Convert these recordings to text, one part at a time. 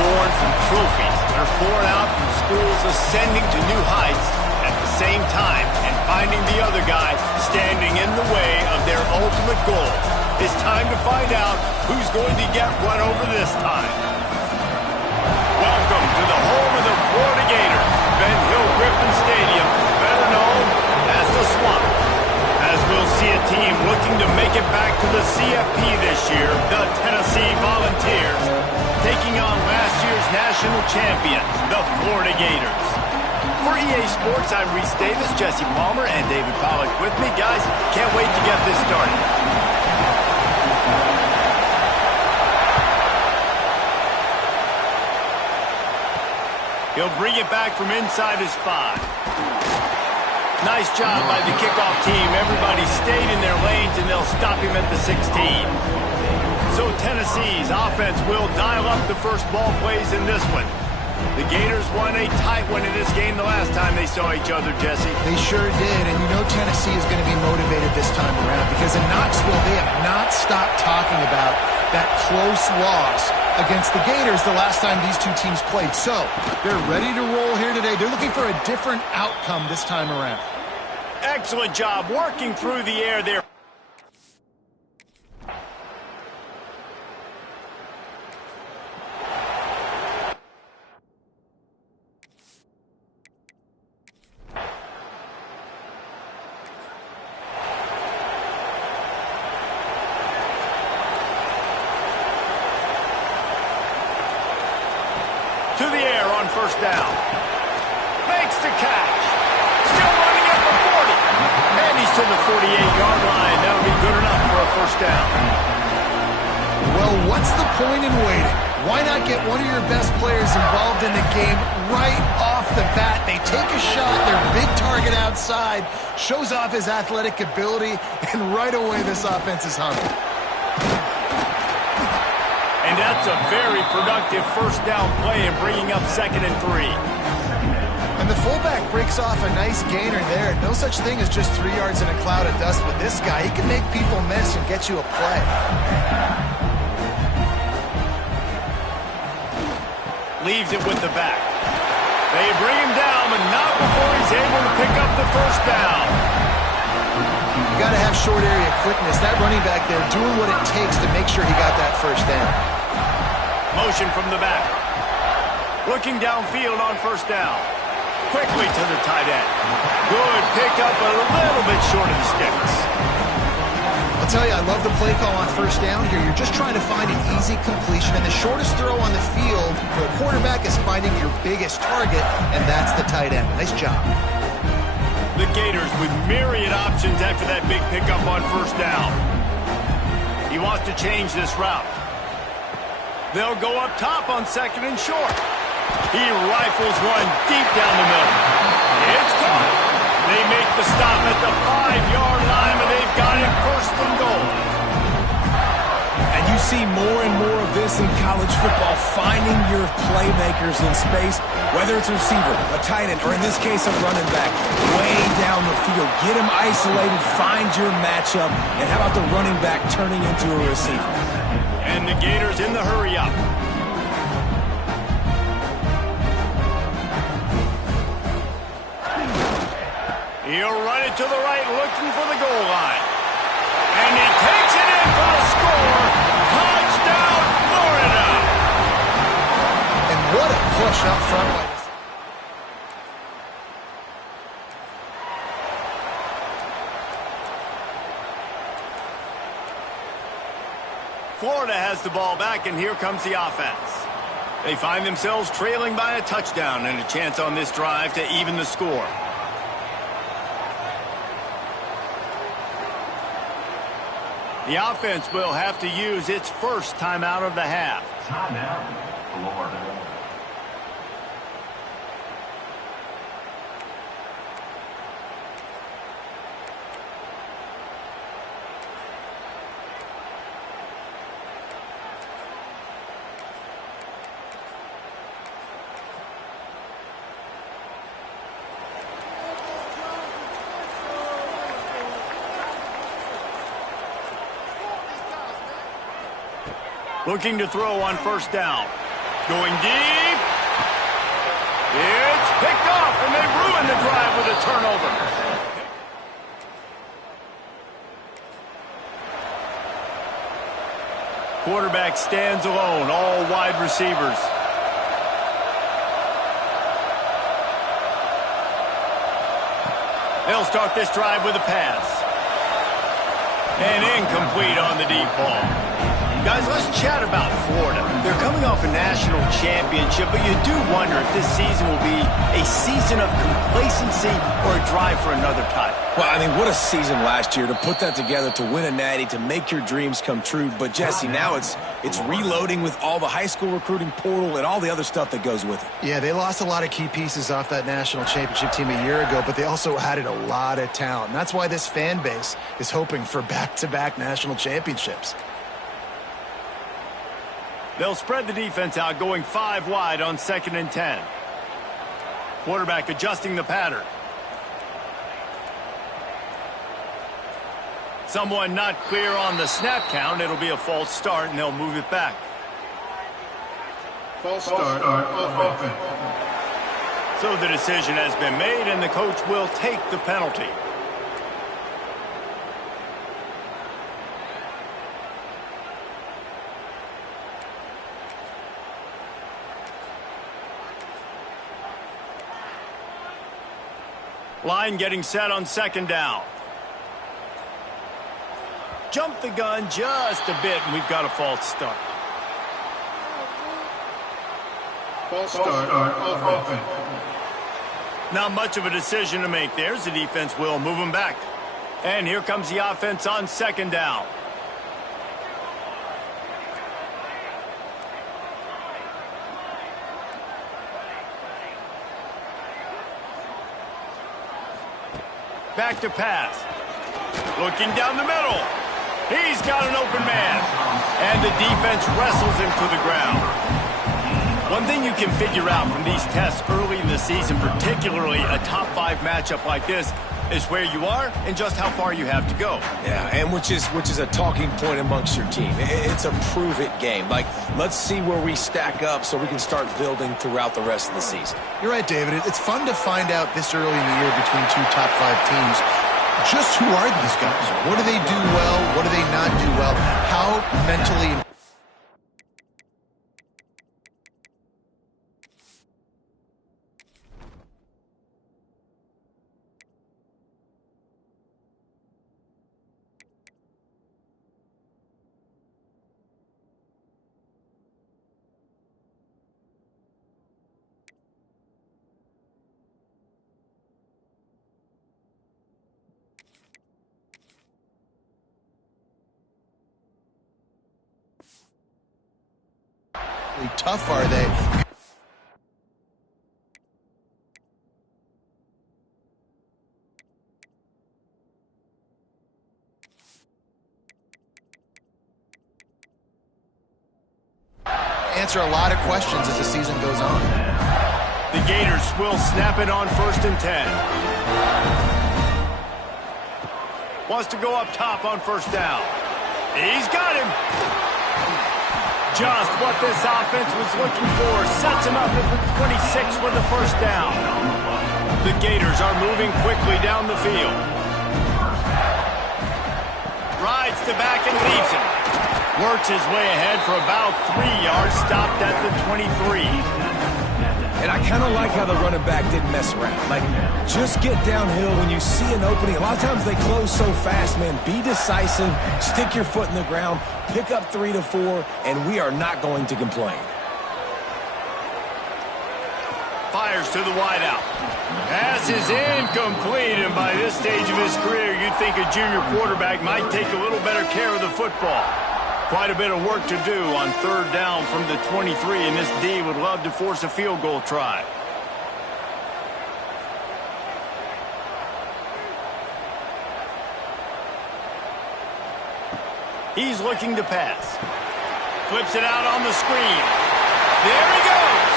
born from trophies. They're born out from schools ascending to new heights at the same time and finding the other guy standing in the way of their ultimate goal. It's time to find out who's going to get run over this time. Welcome to the home of the Florida Gators, Ben Hill Griffin Stadium, better known as the Swamp. As we'll see a team looking to make it back to the CFP this year, the Tennessee Volunteers, taking on last year's national champions, the Florida Gators. For EA Sports, I'm Reese Davis, Jesse Palmer, and David Pollack with me. Guys, can't wait to get this started. He'll bring it back from inside his 5. Nice job by the kickoff team. Everybody stayed in their lanes, and they'll stop him at the 16. So Tennessee's offense will dial up the first ball plays in this one. The Gators won a tight one in this game the last time they saw each other, Jesse. They sure did, and you know Tennessee is going to be motivated this time around because in Knoxville, they have not stopped talking about that close loss against the Gators the last time these two teams played. So they're ready to roll here today. They're looking for a different outcome this time around. Excellent job working through the air there. To the air on first down. Makes the catch. Still running at the 40. And he's to the 48-yard line. That'll be good enough for a first down. Well, what's the point in waiting? Why not get one of your best players involved in the game right off the bat? They take a shot, their big target outside, shows off his athletic ability, and right away this offense is hungry. And that's a very productive first down play in bringing up 2nd and 3. And the fullback breaks off a nice gainer there. No such thing as just 3 yards in a cloud of dust with this guy. He can make people miss and get you a play. Leaves it with the back. They bring him down, but not before he's able to pick up the first down. You got to have short area quickness. That running back there doing what it takes to make sure he got that first down. Motion from the back. Looking downfield on first down. Quickly to the tight end. Good pickup, a little bit short of the sticks. I'll tell you, I love the play call on first down here. You're just trying to find an easy completion, and the shortest throw on the field for a quarterback is finding your biggest target, and that's the tight end. Nice job. The Gators with myriad options after that big pickup on first down. He wants to change this route. They'll go up top on 2nd and short. He rifles one deep down the middle. It's caught. They make the stop at the 5-yard line, but they've got it 1st and goal. And you see more and more of this in college football, finding your playmakers in space, whether it's a receiver, a tight end, or in this case, a running back, way down the field. Get him isolated, find your matchup, and how about the running back turning into a receiver? And the Gators in the hurry up. He'll run it to the right, looking for the goal line. And he takes it in for the score. Touchdown, Florida! And what a push up front by this. Florida has the ball back, and here comes the offense. They find themselves trailing by a touchdown and a chance on this drive to even the score. The offense will have to use its first timeout of the half. Timeout, Florida. Looking to throw on first down. Going deep. It's picked off, and they ruin the drive with a turnover. Quarterback stands alone, all wide receivers. They'll start this drive with a pass. And incomplete on the deep ball. Guys, let's chat about Florida. They're coming off a national championship, but you do wonder if this season will be a season of complacency or a drive for another title. Well, I mean, what a season last year to put that together, to win a natty, to make your dreams come true. But, Jesse, now it's reloading with all the high school recruiting portal and all the other stuff that goes with it. Yeah, they lost a lot of key pieces off that national championship team a year ago, but they also added a lot of talent. And that's why this fan base is hoping for back-to-back national championships. They'll spread the defense out, going 5 wide on 2nd and 10. Quarterback adjusting the pattern. Someone not clear on the snap count. It'll be a false start, and they'll move it back. False start offense. So the decision has been made, and the coach will take the penalty. Line getting set on 2nd down. Jump the gun just a bit, and we've got a false start. False start offense. Not much of a decision to make there. The defense will move them back. And here comes the offense on 2nd down. Back to pass. Looking down the middle. He's got an open man. And the defense wrestles him to the ground. One thing you can figure out from these tests early in the season, particularly a top 5 matchup like this, is where you are and just how far you have to go. Yeah, and which is a talking point amongst your team. It's a prove-it game. Like, let's see where we stack up so we can start building throughout the rest of the season. You're right, David. It's fun to find out this early in the year between 2 top 5 teams. Just who are these guys? What do they do well? What do they not do well? How mentally... tough are they? Answer a lot of questions as the season goes on. The Gators will snap it on 1st and 10. Wants to go up top on 1st down. He's got him. Just what this offense was looking for. Sets him up at the 26 with the 1st down. The Gators are moving quickly down the field. Rides to back and leaves him. Works his way ahead for about 3 yards. Stopped at the 23. And I kind of like how the running back didn't mess around. Like, just get downhill when you see an opening. A lot of times they close so fast, man. Be decisive, stick your foot in the ground, pick up 3 to 4, and we are not going to complain. Fires to the wideout. Pass is incomplete, and by this stage of his career, you'd think a junior quarterback might take a little better care of the football. Quite a bit of work to do on 3rd down from the 23, and this D would love to force a field goal try. He's looking to pass. Flips it out on the screen. There he goes.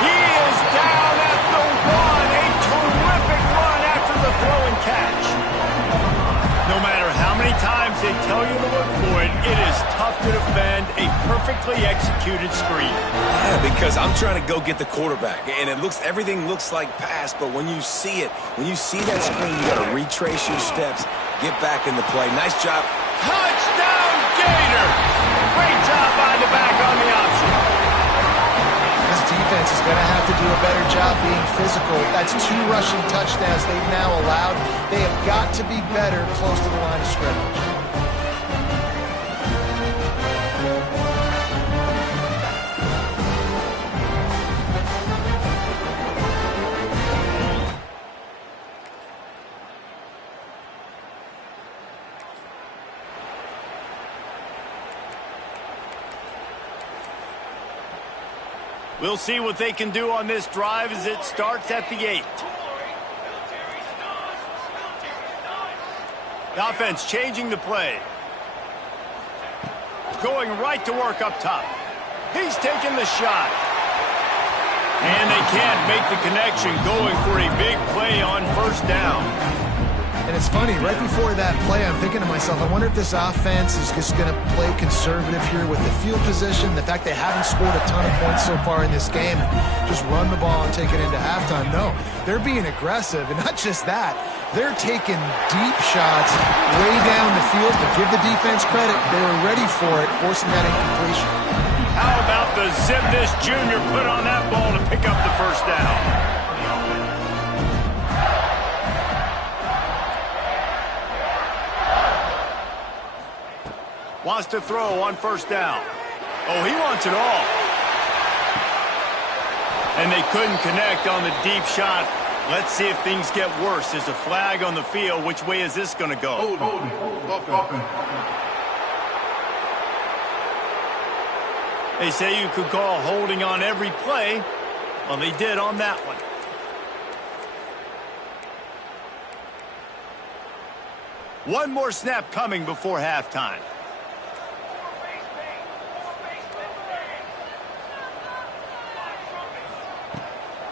He is down at the 1. A terrific run after the throw and catch. No matter how many times they tell you to look for it, it is tough to defend a perfectly executed screen. Yeah, because I'm trying to go get the quarterback, and everything looks like pass, but when you see that screen, you got to retrace your steps, get back in the play. Nice job. Touchdown, Gator! Great job by the back on the option. This defense is going to have to do a better job being physical. That's 2 rushing touchdowns they've now allowed. They have got to be better close to the line of scrimmage. We'll see what they can do on this drive as it starts at the 8. The offense changing the play. Going right to work up top. He's taking the shot. And they can't make the connection, going for a big play on first down. And it's funny, right before that play, I'm thinking to myself, I wonder if this offense is just going to play conservative here with the field position, the fact they haven't scored a ton of points so far in this game, just run the ball and take it into halftime. No, they're being aggressive, and not just that, they're taking deep shots way down the field. To give the defense credit, they were ready for it, forcing that incompletion. How about the zip this junior put on that ball to pick up the first down? Wants to throw on first down. Oh, he wants it all. And they couldn't connect on the deep shot. Let's see if things get worse. There's a flag on the field. Which way is this going to go? Hold. They say you could call holding on every play. Well, they did on that one. One more snap coming before halftime.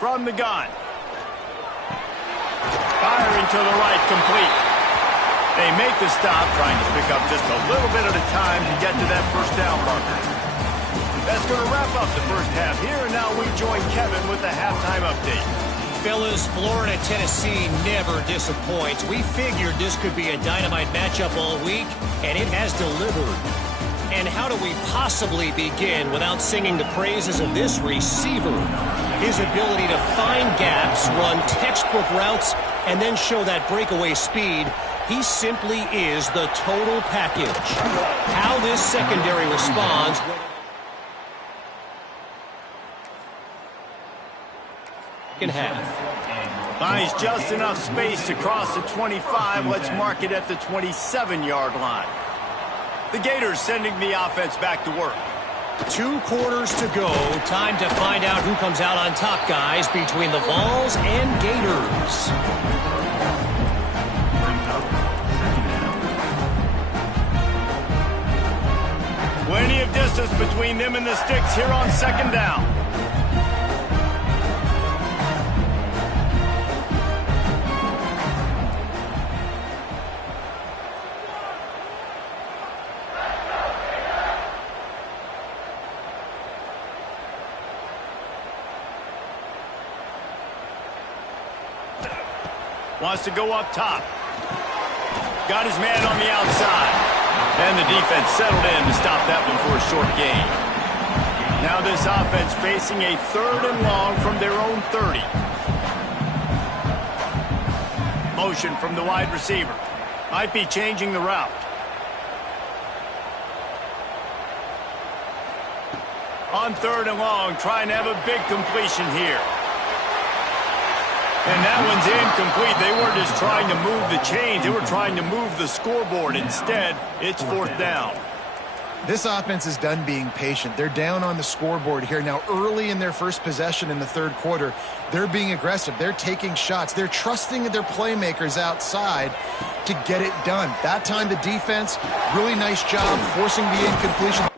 From the gun. Firing to the right, complete. They make the stop, trying to pick up just a little bit at a time to get to that first down marker. That's going to wrap up the first half here, and now we join Kevin with the halftime update. Fellas, Florida, Tennessee never disappoints. We figured this could be a dynamite matchup all week, and it has delivered. And how do we possibly begin without singing the praises of this receiver? His ability to find gaps, run textbook routes, and then show that breakaway speed. He simply is the total package. How this secondary responds. Second half. Finds just enough space to cross the 25. Let's mark it at the 27-yard line. The Gators sending the offense back to work. 2 quarters to go. Time to find out who comes out on top, guys, between the Vols and Gators. Plenty of distance between them and the sticks here on second down. Wants to go up top. Got his man on the outside. And the defense settled in to stop that one for a short gain. Now this offense facing a 3rd and long from their own 30. Motion from the wide receiver. Might be changing the route. On 3rd and long, trying to have a big completion here. And that one's incomplete. They weren't just trying to move the chains. They were trying to move the scoreboard. Instead, it's 4th down. This offense is done being patient. They're down on the scoreboard here. Now, early in their first possession in the 3rd quarter, they're being aggressive. They're taking shots. They're trusting their playmakers outside to get it done. That time, the defense, really nice job forcing the incompletion.